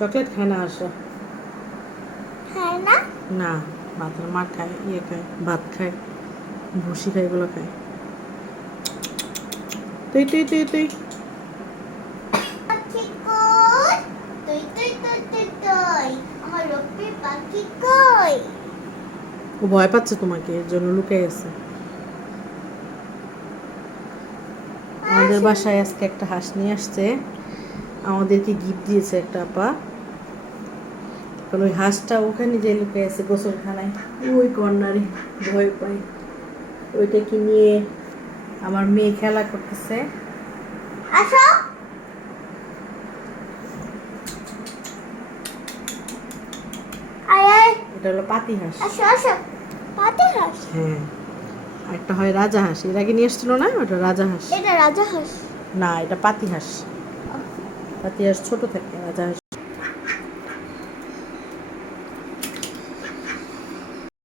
Chocolate খায় না আসো খায় না? না ভাতের মা খায় ইয়ে খায় ভাত খায় ভুসি খায় এগুলো খায় তুই তুই তুই তুই পাখি কই? তুই তুই তুই তুই তুই আমার রূপের পাখি কই? ও ভয় পাচ্ছে তোমাকে এর জন্য লুকিয়ে গেছে আমাদের বাসায় আজকে একটা হাঁস নিয়ে আসছে আমাদেরকে গিফট দিয়েছে একটা আপা ওই হাঁসটা ওখানে যে লুকিয়ে আছে গোসলখানায় ওই কর্নারে ভয় পাই ওইটাকে নিয়ে আমার মেয়ে খেলা করতেছে আসো। আয় আয় এটা হলো পাতি হাঁস আসো আসো। পাতি হাঁস? হ্যাঁ আর একটা হয় রাজা হাঁস এর আগে নিয়ে এসেছিল না ওটা রাজা হাঁস এটা রাজা হাঁস। না এটা পাতি হাঁস পাতি হাঁস ছোট থাকে রাজা হাঁস